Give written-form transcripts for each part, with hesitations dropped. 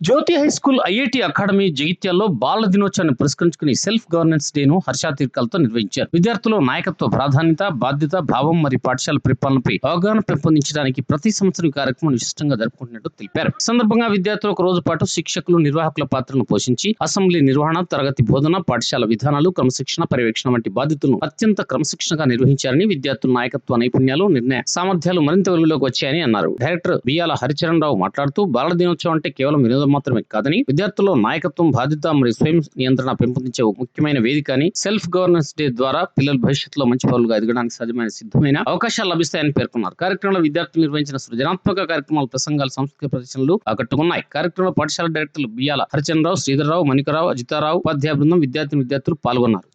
జ్యోతి high school IIT academy జగిత్యాల్లో బాలల దినోత్సవాన్ని పురస్కరించుకుని సెల్ఫ్ గవర్నెన్స్ డేను హర్షాతీర్కాలతో నిర్వహించారు. విద్యార్థుల్లో నాయకత్వ ప్రాధాన్యత, బాధ్యత, భావం మరియు పాఠశాల పరిపాలనపై అవగాహన పెంపొందించడానికి ప్రతి సంవత్సరం ఈ కార్యక్రమం విశిష్టంగా జరుపుకుంటున్నట్టు తెలిపారు. ఈ సందర్భంగా విద్యార్థులు ఒక రోజు పాటు శిక్షకులు, నిర్వాహకుల పాత్రను పోషించి అసెంబ్లీ నిర్వహణ, తరగతి బోధన, పాఠశాల విధానాలు, క్రమశిక్షణ, పర్యవేక్షణ వంటి బాధ్యతలను అత్యంత క్రమశిక్షణగా నిర్వహించారని, విద్యార్థుల నాయకత్వ నైపుణ్యాలు, నిర్ణయ సామర్థ్యాలు మరింత వెలుగులోకి వచ్చాయని అన్నారు. డైరెక్టర్ బియ్యాల హరిచరణ్ రావు మాట్లాడుతూ బాలల దినోత్సవం అంటే కేవలం వినోదం మాత్రమే కాదని విద్యార్థుల్లో నాయకత్వం, బాధ్యత మరియు స్వయం నియంత్రణ పెంపొందించే ఒక ముఖ్యమైన వేదిక అని, సెల్ఫ్ గవర్నెన్స్ డే ద్వారా పిల్లలు భవిష్యత్తులో మంచి పౌరులుగా ఎదగడానికి సిద్ధమైన అవకాశాలు లభిస్తాయని పేర్కొన్నారు. కార్యక్రమంలో విద్యార్థులు నిర్వహించిన సృజనాత్మక కార్యక్రమాలు, ప్రసంగాలు, సాంస్కృతిక ప్రదర్శనలు ఆకట్టుకున్నాయి. కార్యక్రమంలో పాఠశాల డైరెక్టర్లు బియ్యాల హరిచరణ్ రావు, శ్రీధర్రావు, మణికరావు, అజితారావు, ఉపాధ్యాయ బృందం, విద్యార్థులు పాల్గొన్నారు.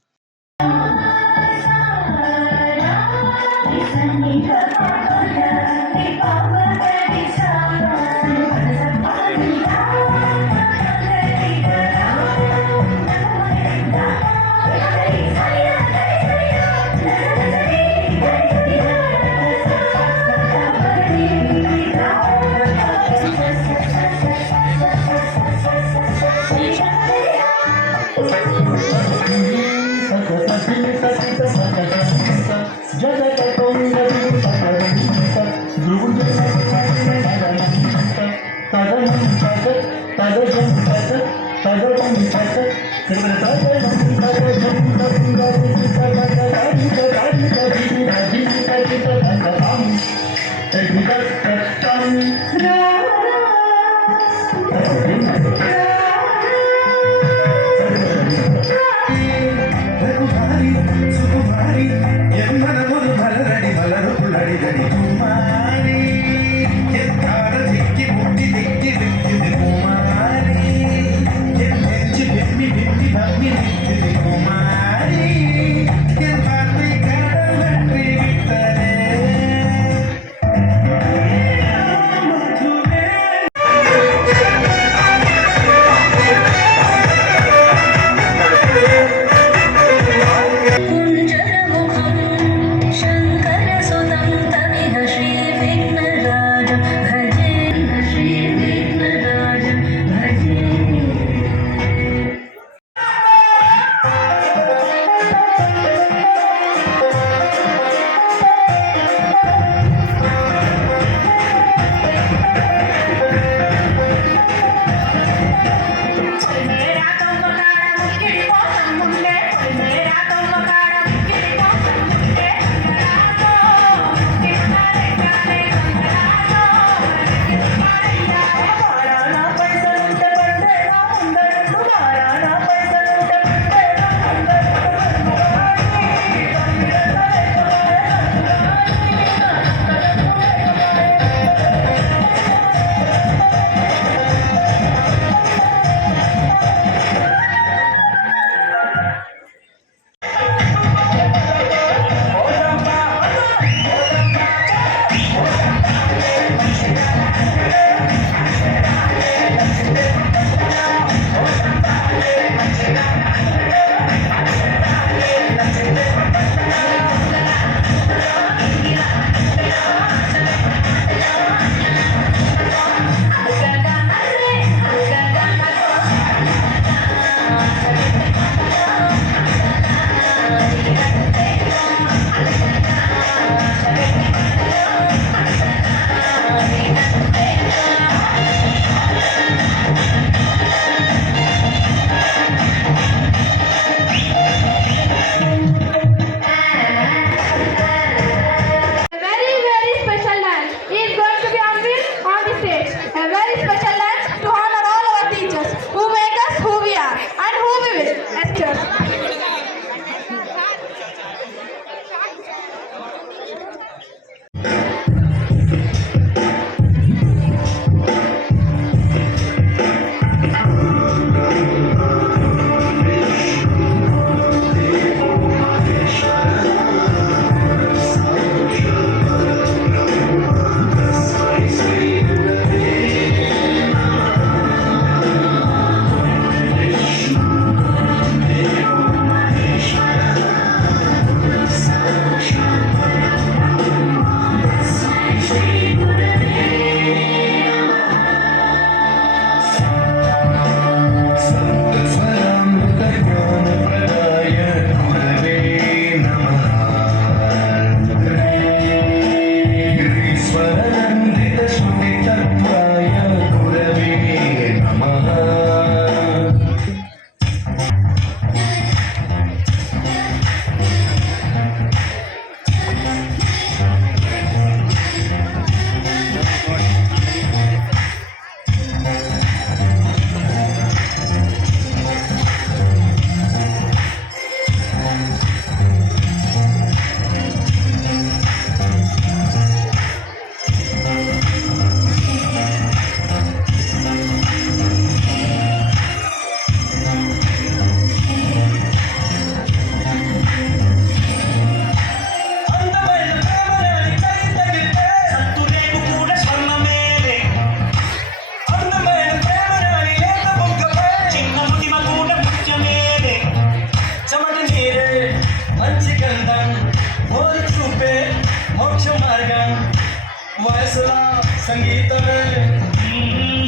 फैसला संगीत में,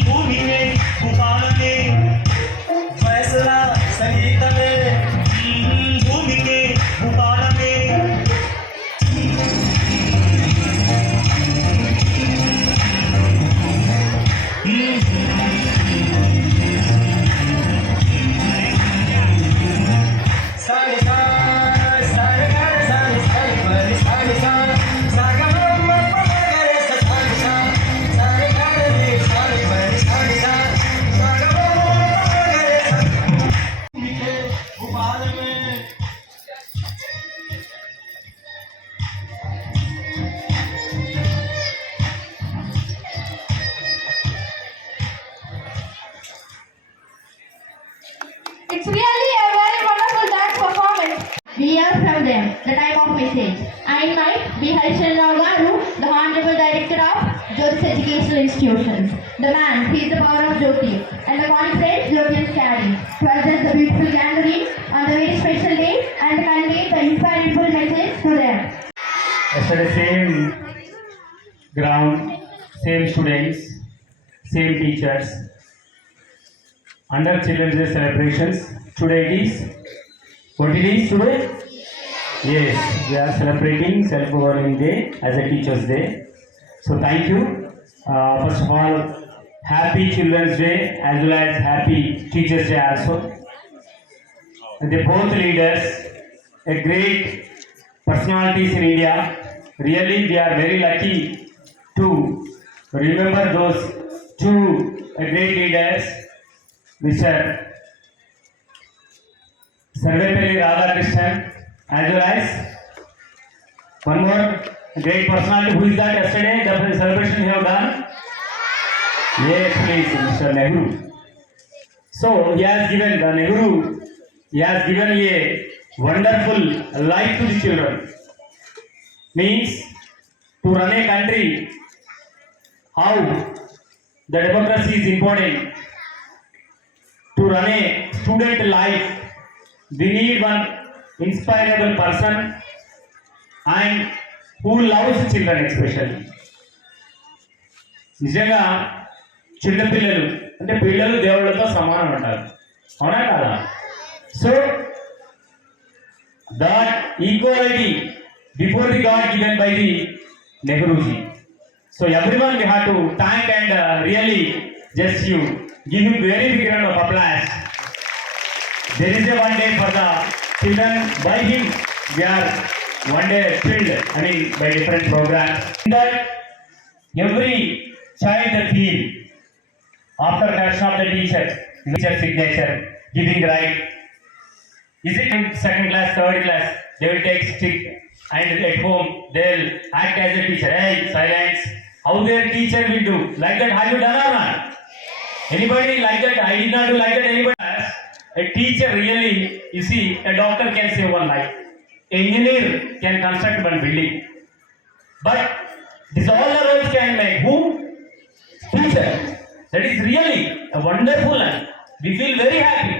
भूमि में भूपाल में, फैसला संगीत में, भूमि के भूपाल में। It's really a very wonderful dance performance. We hear from them the type of message. I invite B. Harishandrao Garu, the Honorable Director of Jyotis Educational Institutions, the man who is the power of Jyoti, and the confident Jyotians carry, to present the beautiful gathering on the very special day and convey the inspirable message to them. Yesterday, same ground, same students, same teachers. Under Children's Day celebrations, today it is, what it is today? Yes, we are celebrating Self-Governing Day as a Teacher's Day. So thank you. First of all, happy Children's Day as well as happy Teacher's Day also. The both leaders, a great personalities in India. Really, we are very lucky to remember those two great leaders, Mr. Sarvepalli Radhakrishnan, as well as one more great personality. Who is that? Yesterday, the celebration you have done? Yes, please, Mr. Nehru. So he has given the Nehru. He has given a wonderful life to the children. Means to run a country, how the democracy is important. To run a student life, we need one inspirable person and who loves children especially. నిజంగా చిన్నపిల్లలు అంటే పిల్లలు దేవుళ్ళతో సమానం అంటారు, అవునా కదా? So that equality before the God given by the Nehruji. So everyone we have to thank and really just you give him very big round of applause. There is a one day for the children. By him we are one day filled, I mean by different programs. That every child that feel after correction of the teacher signature, giving right. Is it in second class, third class? They will take stick and at home they will act as a teacher. Hey, silence. How their teacher will do? Like that, have you done or not? Anybody like that? I did not do like that. Anybody? A teacher really, you see, a doctor can save one life. Engineer can construct one building. But this all the roles can make who? Teacher. That is really a wonderful life. We feel very happy.